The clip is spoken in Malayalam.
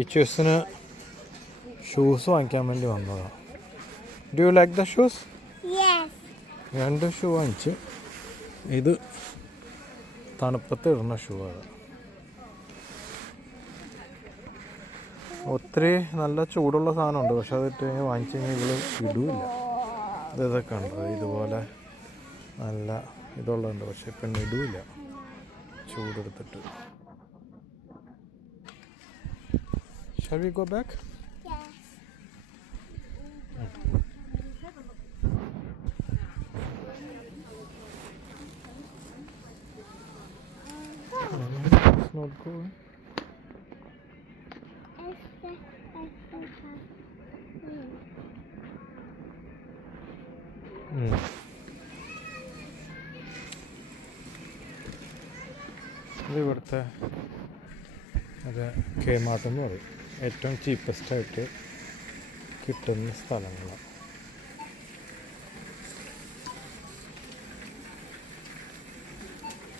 ഇച്ചൂസിന് ഷൂസ് വാങ്ങിക്കാൻ വേണ്ടി വന്നതാണ്. Do you like the shoes? രണ്ട് ഷൂ വാങ്ങിച്ച്. ഇത് തണുപ്പത്ത് ഇടുന്ന ഷൂ ആണ്. ഒത്തിരി നല്ല ചൂടുള്ള സാധനമുണ്ട്, പക്ഷെ അതിട്ട് കഴിഞ്ഞാൽ വാങ്ങിച്ചു കഴിഞ്ഞാൽ ഇവള് ഇടില്ല. ഇതൊക്കെ ഉണ്ട് ഇതുപോലെ നല്ല ഇതുള്ളതുണ്ട്, പക്ഷെ ഇപ്പം ഇടില്ല ചൂടെടുത്തിട്ട്. Shall we go back? It's not going. ഇത് ഇവിടുത്തെ ഒരു കെ മാർട്ട് എന്ന് പറയും. ഏറ്റവും ചീപ്പസ്റ്റായിട്ട് കിട്ടുന്ന സ്ഥലങ്ങളാണ്.